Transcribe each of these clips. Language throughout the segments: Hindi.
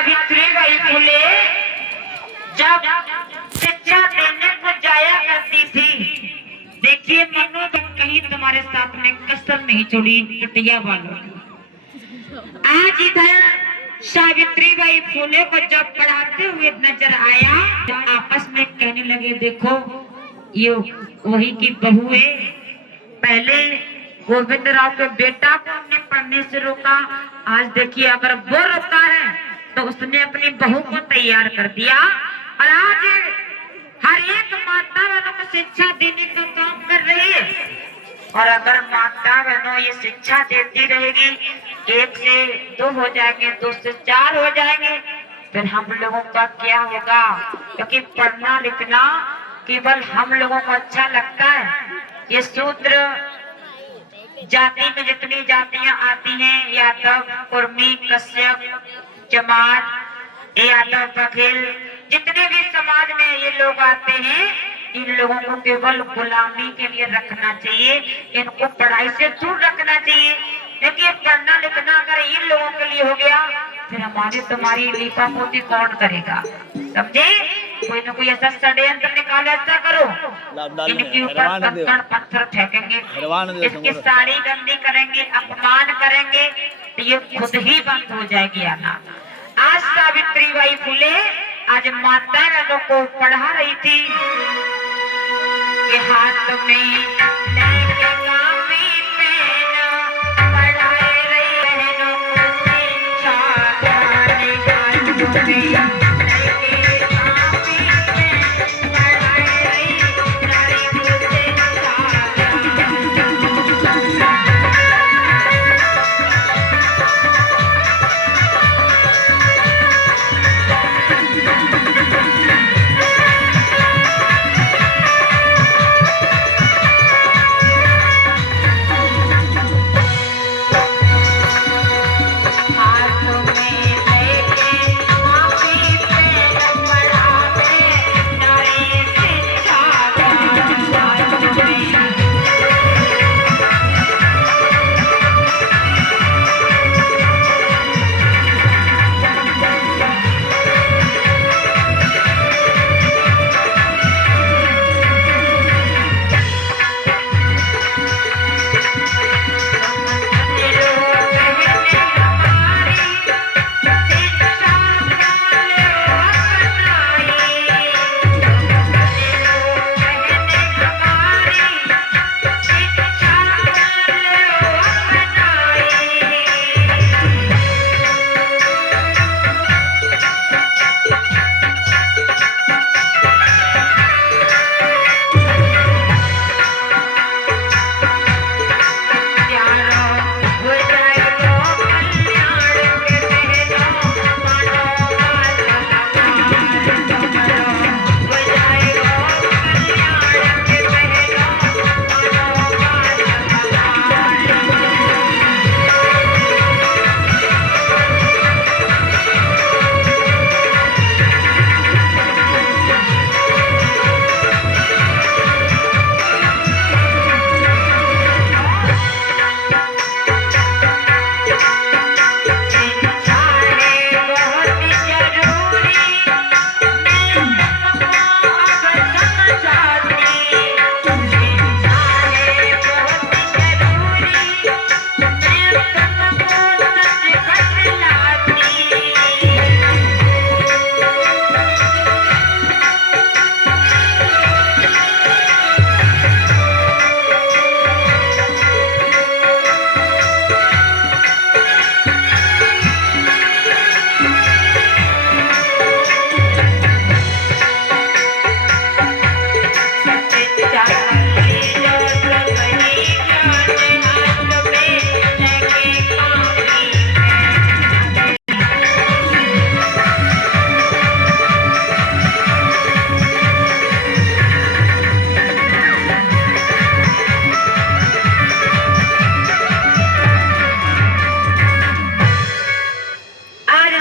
सावित्रीबाई फुले जब शिक्षा देने को जाया करती थी, देखिए मनु तुम कहीं तुम्हारे साथ में कसर नहीं छोड़ी बिटिया वालों। आज इधर सावित्रीबाई फुले को जब पढ़ाते हुए नजर आया तो आपस में कहने लगे, देखो ये वही की बहू है। पहले गोविंद राव के बेटा को हमने पढ़ने से रोका, आज देखिए अगर वो रोका है तो उसने अपनी बहू को तैयार कर दिया। और आज हर एक माता बहनों को शिक्षा देने का काम कर रही है। और अगर माता बहनों ये शिक्षा देती रहेगी, 1 से 2 हो जाएंगे, 2 से 4 हो जाएंगे, फिर हम लोगों का क्या होगा? क्योंकि पढ़ना लिखना केवल हम लोगों को अच्छा लगता है। ये सूत्र जाति में जितनी जातियां आती हैं, यादव, कुर्मी, कश्यप, चमार, यादव, बघेल, जितने भी समाज में ये लोग आते हैं, इन लोगों को केवल गुलामी के लिए रखना चाहिए, इनको पढ़ाई से दूर रखना चाहिए। देखिए पढ़ना लिखना अगर इन लोगों के लिए हो गया, फिर हमारी तुम्हारी लीपा पोती कौन करेगा? समझे? कोई ना कोई ऐसा षड्यंत्र निकालो, ऐसा करो इनके ऊपर पत्थर फेंकेंगे, इसकी साड़ी गंदी करेंगे, अपमान करेंगे, तो ये खुद ही बंद हो जाएगी आना। आज सावित्रीबाई फुले आज माता बहनों को पढ़ा रही थी कि हाथ में लेके कापी पेन पढ़ाए रही बहनों को शिक्षा ज्ञान। हाथ में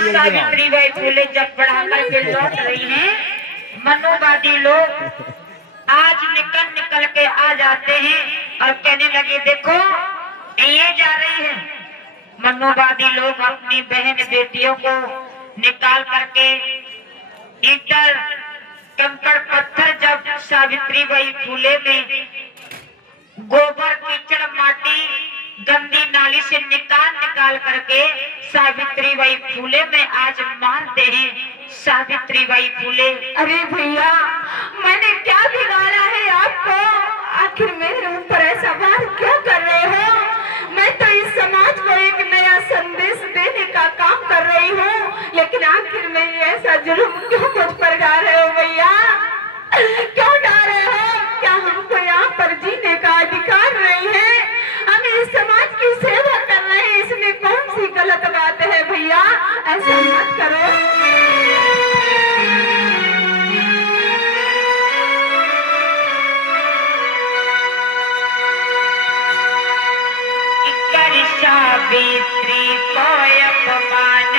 सावित्रीबाई फुले जब पढ़ा करके लौट रही हैं, मनुवादी लोग आज निकल के आ जाते हैं और कहने लगे, देखो ये जा रही है। मनुवादी लोग अपनी बहन बेटियों को निकाल करके ईंटर कंकड़ पत्थर जब सावित्री बाई फूले में गोबर कीचड़ माटी गंदी नाली से निकाल करके सावित्री बाई फूले में आज मारते हैं सावित्री बाई फूले। अरे भैया, मैंने क्या बिगाड़ा है आपको? आखिर मेरे ऊपर ऐसा वार क्यों कर रहे हो? मैं तो इस समाज को एक नया संदेश देने का काम कर रही हूँ, लेकिन आखिर में ये ऐसा जुल्म क्यों मुझ पर गा रहे हो भैया? क्यों गा रहे हो? क्या हमको यहाँ पर जीने का अधिकार नहीं है? हम इस समाज की सेवा कर रहे हैं, इसमें कौन सी गलत बात है भैया? ऐसा मत करो। सावित्री को अपमान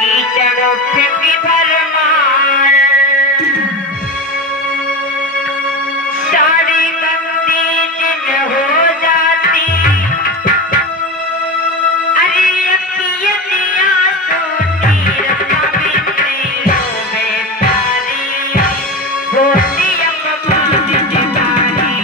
कीचड़ फेंकी भरमार साड़ी गंदी जिन हो जाती अरे अखियनिया सोटी सावित्री रोवे प्यारी होती अपमान जितारी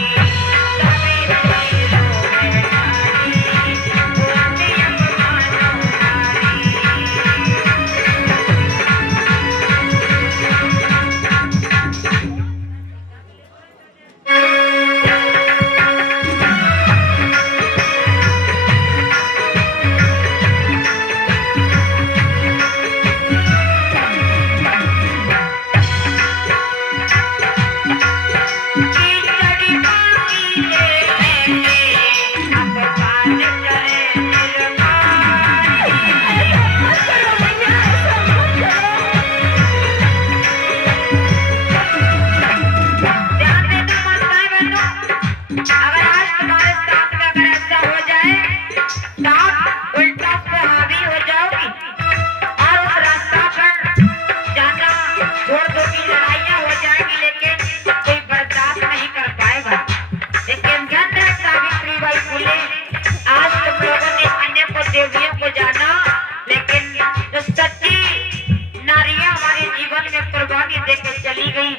चली गई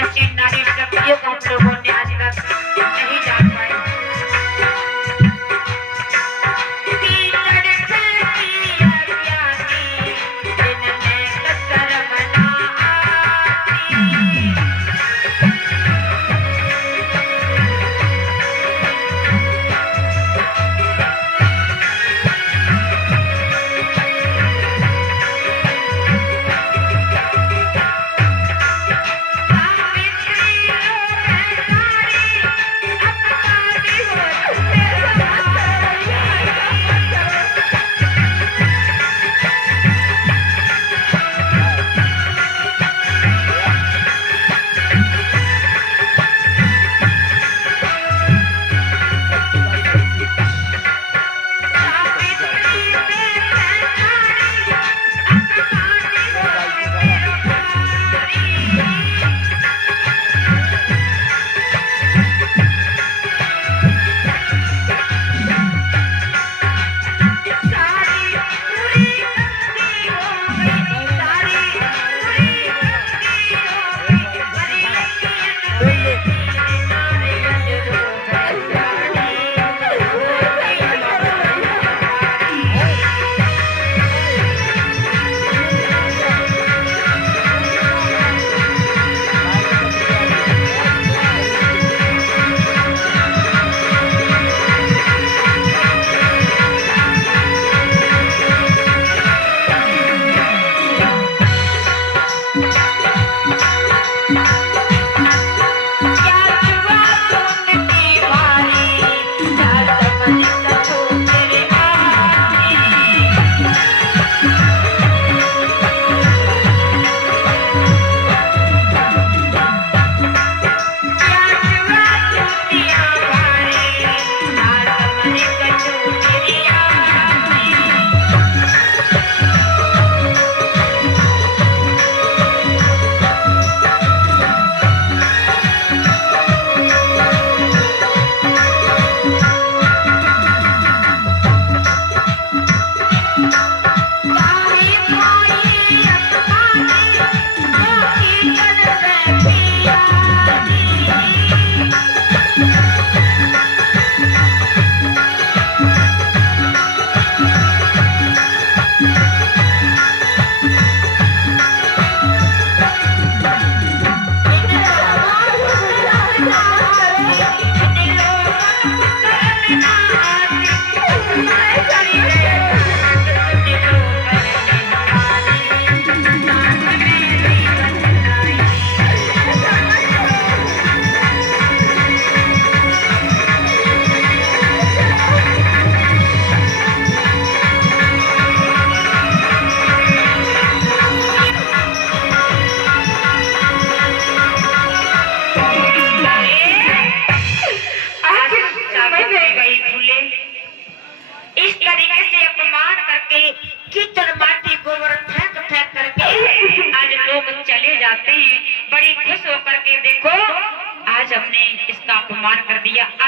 ऐसी नारी शक्तियों को हम लोगों ने आज तक नहीं जान पाए।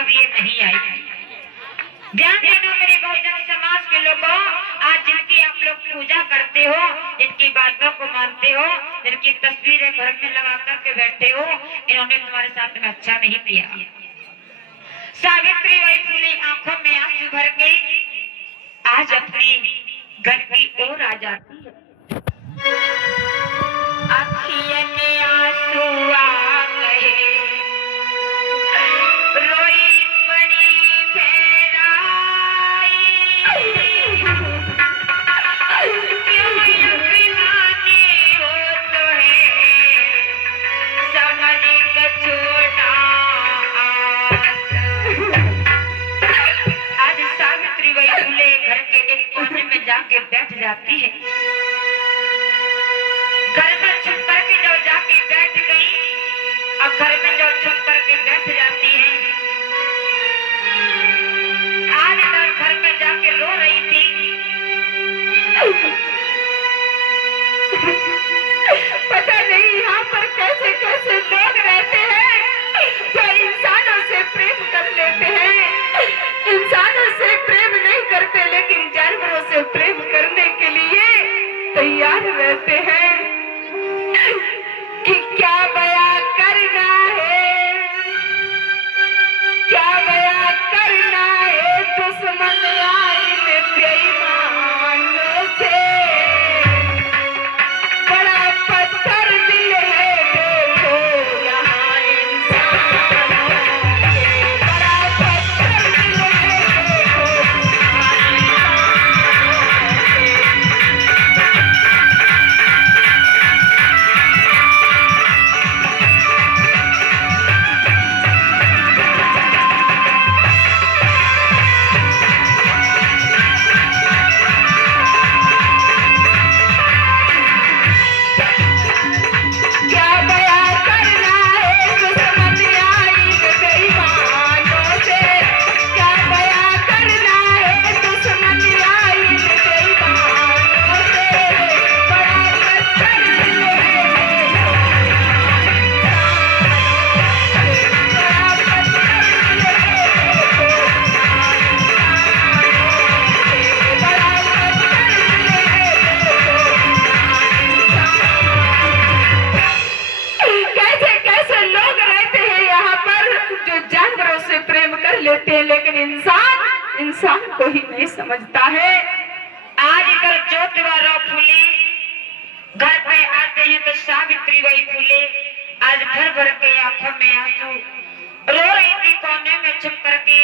कभी ये नहीं आई। ध्यान देना मेरे बहुजन समाज के लोगों, आज जिनकी आप लोग पूजा करते हो, जिनकी बातों को मानते हो, जिनकी तस्वीरें घर में लगा करके बैठे हो, इन्होंने तुम्हारे साथ में अच्छा नहीं किया। सावित्री बाई फुले आंखों में आंसू भर के आज अपनी घर की ओर आ जाती है। अखियों में आंसू आ गए, रोई पड़ी फेराई, क्यों अभिमानी हो तो है, समझ का छोटा आज सावित्री बाई फुले घर के एक कोने में जाके बैठ जाती है। घर में छुप करके जो जाके बैठ गई, अब घर में जो छुप करके बैठ जाती है, आज इधर घर में जाके रो रही थी। पता नहीं यहाँ पर कैसे कैसे लोग रहते हैं जो इंसानों से प्रेम कर लेते हैं, इंसानों से प्रेम नहीं करते लेकिन जानवरों से प्रेम करने के लिए तैयार रहते हैं कि क्या बयां करना है, क्या बयां करना है दुश्मन आए बेईमानों से, बड़ा पत्थर दिल है देखो यहाँ इंसानों से, बड़ा पत्थर दिल है देखो यहाँ क्या बयां करना है दुश्मन आए बेईमानों से, क्या बयां करना है दुश्मन आए बेईमानों से, बड़ा पत्थर दिल है देखो बड़ा पत्थर दिल है देखो बड़ा पत्थर दिल है कैसे कैसे लोग रहते हैं यहाँ पर जो जानवरों से प्रेम कर लेते हैं लेकिन इंसान को ही नहीं समझता है। आज इधर ज्योतिबा फूले घर पे आते हैं तो सावित्री बाई फूले आज भर भर के आंखों में आंसू रो रही थी, कोने में छुप करके।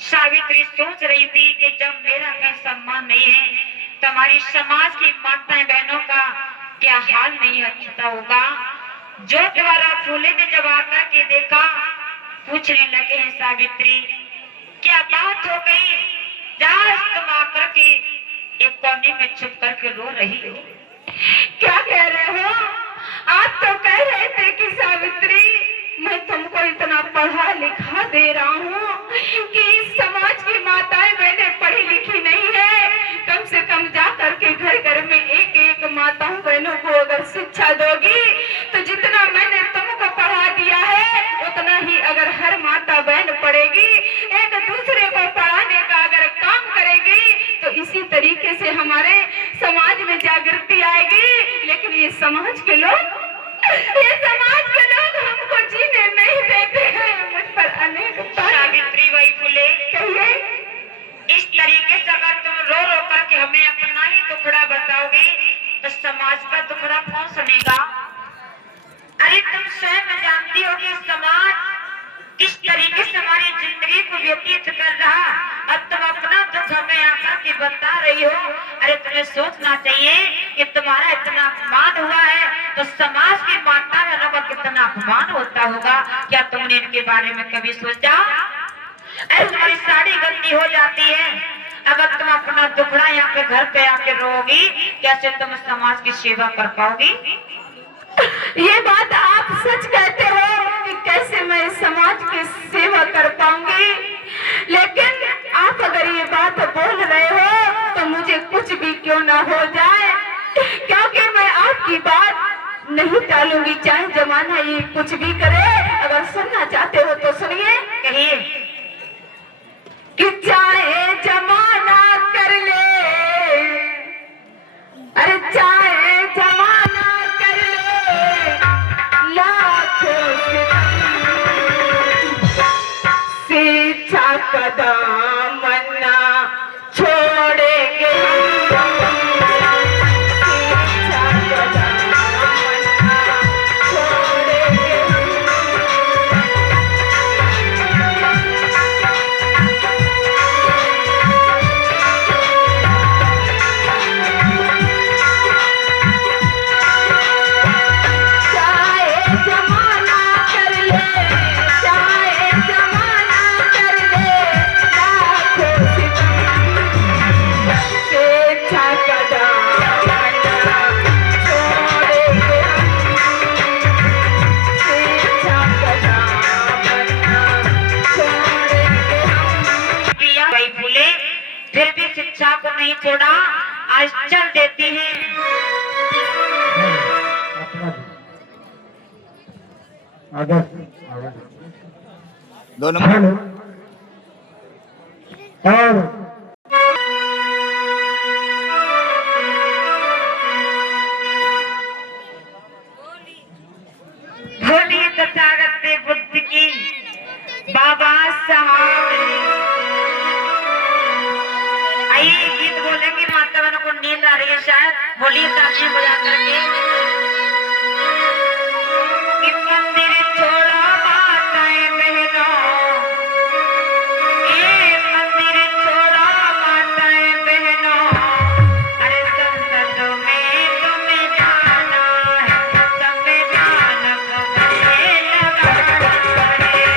सावित्री सोच रही थी कि जब मेरा कहीं सम्मान नहीं है तो हमारी समाज की माताएं बहनों का क्या हाल नहीं अच्छा होगा। ज्योतिबा फूले ने जब आकर के देखा, पूछने लगे हैं सावित्री क्या बात हो गई, तुम आकर के एक कोने में छुप करके रो रही हो। क्या कह रहे हो? आप तो कह रहे थे कि सावित्री मैं तुमको इतना पढ़ा लिखा दे रहा हूँ कि इस समाज की माताएं बहनें पढ़ी लिखी नहीं है, कम से कम जा करके घर घर में एक एक माताओं बहनों को अगर शिक्षा दोगी तो जितना मैंने तुमको पढ़ा दिया है उतना ही अगर हर माता बहन पढ़ेगी, एक दूसरे को पढ़ाने का अगर काम करेगी तो इसी तरीके से हमारे समाज में जागृति आएगी। लेकिन ये समाज के लोग हमको जीने नहीं देते हैं। मुझ पर अनेक सावित्री बाई फुले कहिए इस तरीके से अगर तुम रो रो करके हमें अपना ही दुखड़ा बताओगे तो समाज का दुखड़ा कौन सुनेगा। अरे तुम स्वयं जानती हो कि समाज किस तरीके से हमारी जिंदगी को व्यतीत कर रहा, अब तुम अपना दुख हमें आकर के बता रही हो। अरे तुम्हें सोचना चाहिए कि तुम्हारा इतना अपमान हुआ है तो समाज की माता बहनों का कितना अपमान होता होगा। क्या तुमने इनके बारे में कभी सोचा? अरे तुम्हारी साड़ी गंदी हो जाती है, अगर तुम अपना दुखड़ा यहाँ पे घर पे आके रोगी कैसे तुम समाज की सेवा कर पाओगी। ये बात आप सच कहते हो कि कैसे मैं समाज की सेवा कर पाऊंगी, लेकिन आप अगर ये बात बोल रहे हो तो मुझे कुछ भी क्यों ना हो जाए, क्योंकि मैं आपकी बात नहीं टालूंगी चाहे जमाना ये कुछ भी करे। अगर सुनना चाहते हो तो सुनिए। कहिए। कि चाहे जमाना कर ले, अरे चाहे जमाना कर ले लाखों शिक्षा का दामन छोड़ेंगे शिक्षा का दामन छोड़ेंगे। चाहे जमाना कर ले, चाहे जमाना कर ले लाखों शिक्षा का दामन छोड़ेंगे शिक्षा का दामन छोड़ेंगे। किया भाई फूले फिर भी शिक्षा को नहीं छोड़ा, आज चल देती है। दो नंबर और भोली तथागत बुद्ध की बाबा साहब ने। आइए गीत बोलेंगे, माता बहनों को नींद आ रही है शायद, बोलिए तालियां बजा करके। कि मंदिर छोड़ो माताएं बहनों, ये मंदिर छोड़ो माताएं बहनों, अरे संसद में तुम्हें जाना है, संविधान को गले लगाना है।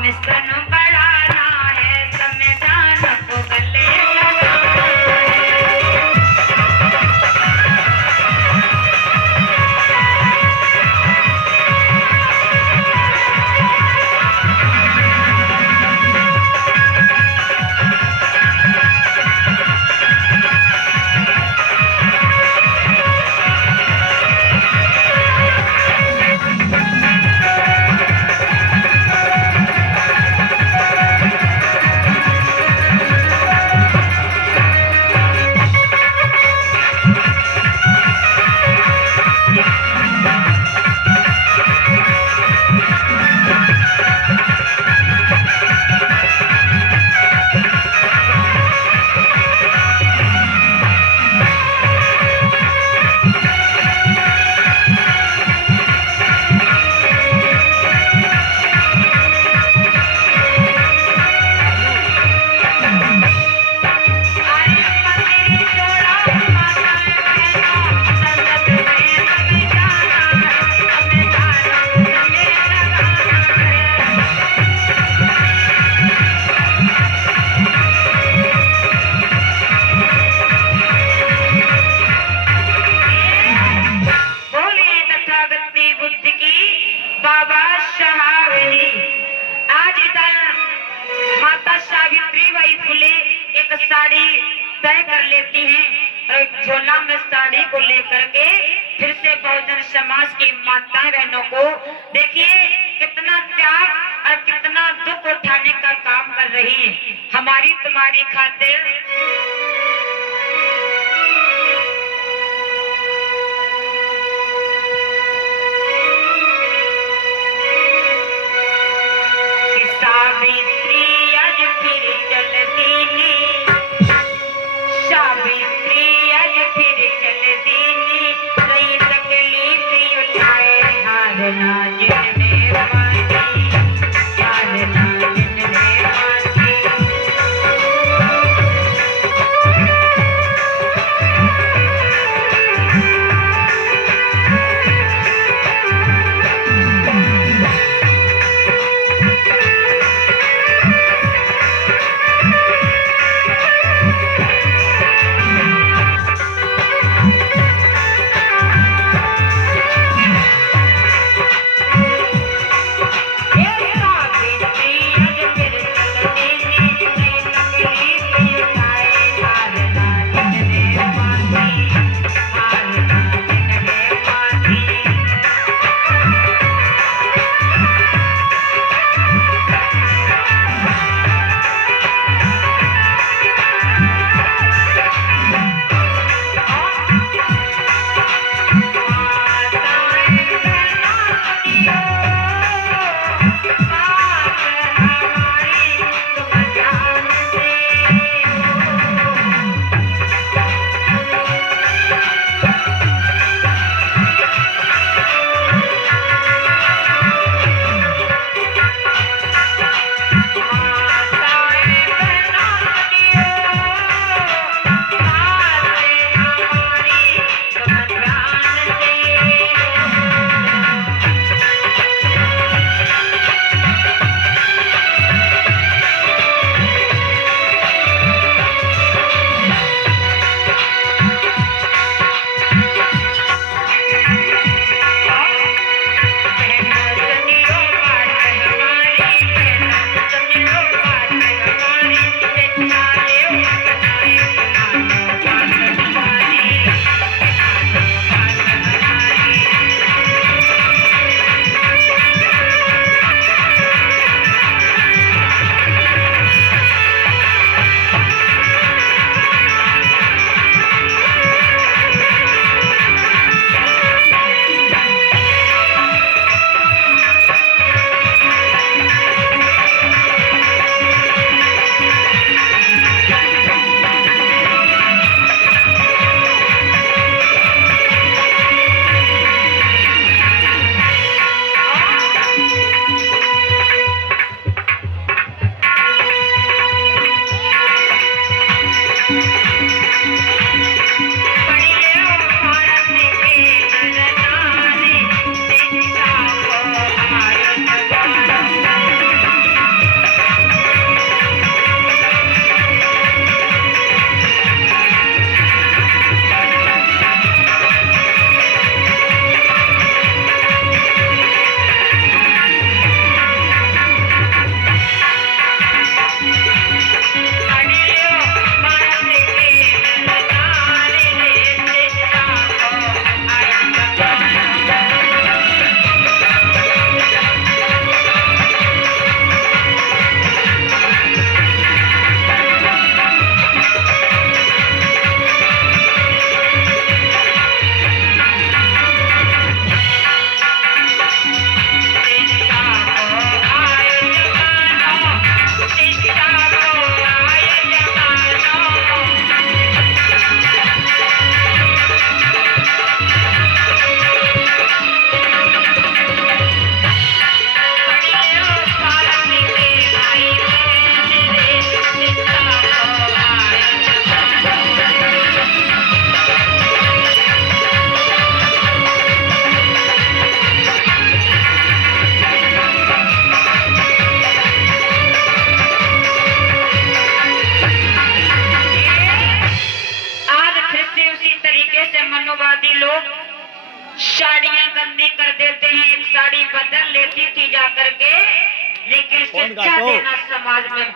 मिशन बढ़ाना है, संविधान को गले लगाना है। बाबा साहब आज इधर माता सावित्री बाई फुले एक साड़ी तय कर लेती हैं और एक झोला में साड़ी को लेकर के फिर से बहुजन समाज की माताएं बहनों को देखिए कितना त्याग और कितना दुख उठाने का काम कर रही है हमारी तुम्हारी खातिर। सावित्री आज फिर चलती नी, सावित्री आज फिर चलती नी, कई तकलीफ उठाए हारना जिनने मानी, हारना जिनने मानी। कौन शिक्षा काटो? देना समाज में